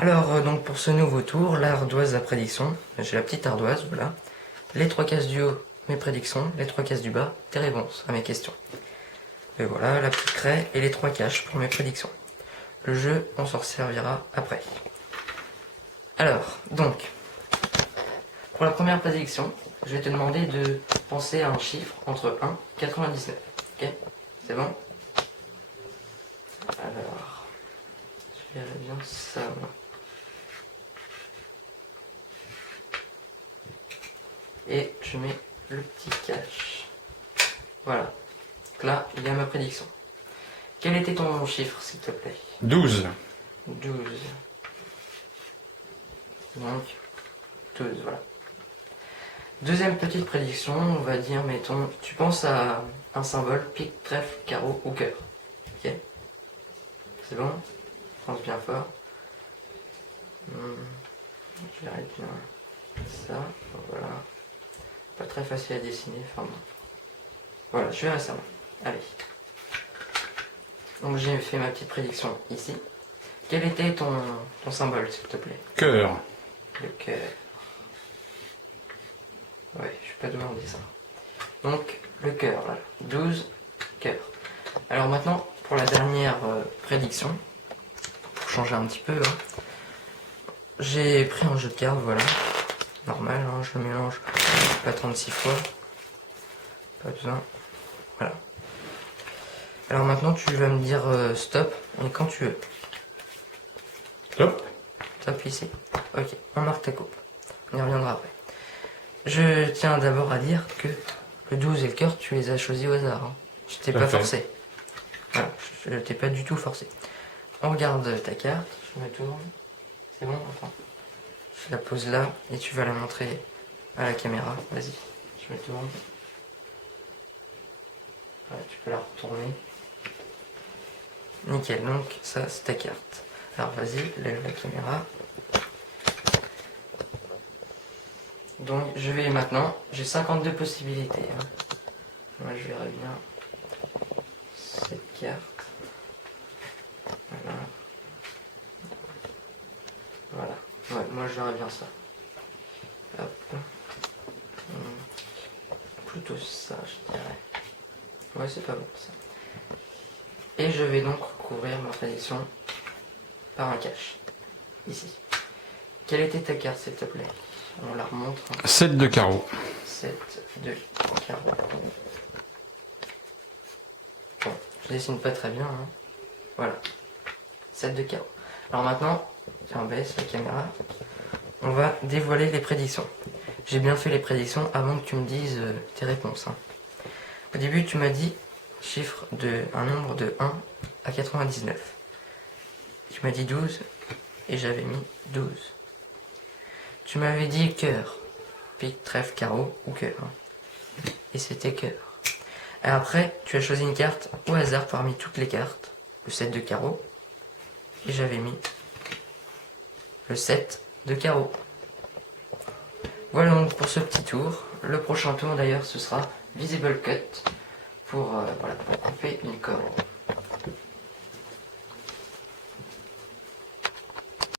Alors, donc pour ce nouveau tour, l'ardoise à prédiction, j'ai la petite ardoise, voilà. Les 3 cases du haut, mes prédictions, les 3 cases du bas, tes réponses à mes questions. Et voilà, la petite craie et les 3 caches pour mes prédictions. Le jeu, on s'en servira après. Alors, donc, pour la première prédiction, je vais te demander de penser à un chiffre entre 1 et 99. Ok? C'est bon? Alors, je verrai bien ça. Et je mets le petit cache. Voilà. Donc là, il y a ma prédiction. Quel était ton chiffre, s'il te plaît? 12. 12. Donc, 12, voilà. Deuxième petite prédiction, on va dire, mettons, tu penses à un symbole, pique, trèfle, carreau ou cœur. Ok? C'est bon? Pense bien fort. Je verrai bien ça. Voilà. Pas très facile à dessiner, enfin bon. Voilà, je verrai ça. Allez. Donc j'ai fait ma petite prédiction ici. Quel était ton symbole, s'il te plaît? Cœur. Le cœur. Ouais, je suis pas doué en dessin. Donc, le cœur, là. 12, cœur. Alors maintenant, pour la dernière prédiction, pour changer un petit peu, hein, j'ai pris un jeu de cartes, voilà. Normal, hein, je le mélange pas 36 fois. Pas besoin. Voilà. Alors maintenant, tu vas me dire stop, et quand tu veux. Stop. Stop ici. Ok, on marque ta coupe. On y reviendra après. Je tiens d'abord à dire que le 12 et le cœur, tu les as choisis au hasard. Hein. Je t'ai pas forcé. Voilà, je t'ai pas du tout forcé. On regarde ta carte, je me tourne. C'est bon, enfin. Je la pose là et tu vas la montrer à la caméra. Vas-y, je me tourne. Voilà, tu peux la retourner. Nickel, donc ça c'est ta carte. Alors vas-y, lève la caméra. Donc je vais maintenant, j'ai 52 possibilités. Hein. Moi je verrai bien cette carte. Voilà. Voilà. Ouais, moi je verrai bien ça. Hop. Plutôt ça, je dirais. Ouais, c'est pas bon ça. Et je vais donc couvrir ma prédiction par un cache. Ici. Quelle était ta carte, s'il te plaît? On la remonte. Hein. 7 de carreau. 7 de carreau. Bon, je dessine pas très bien. Hein. Voilà. 7 de carreau. Alors maintenant, tiens, baisse la caméra. On va dévoiler les prédictions. J'ai bien fait les prédictions avant que tu me dises tes réponses. Hein. Au début, tu m'as dit un nombre de 1 à 99. Tu m'as dit 12 et j'avais mis 12. Tu m'avais dit cœur, pique, trèfle, carreau ou cœur. Hein. Et c'était cœur. Et après, tu as choisi une carte au hasard parmi toutes les cartes, le 7 de carreau. Et j'avais mis le 7 de carreau. Voilà donc pour ce petit tour. Le prochain tour d'ailleurs ce sera Visible Cut pour couper une corde.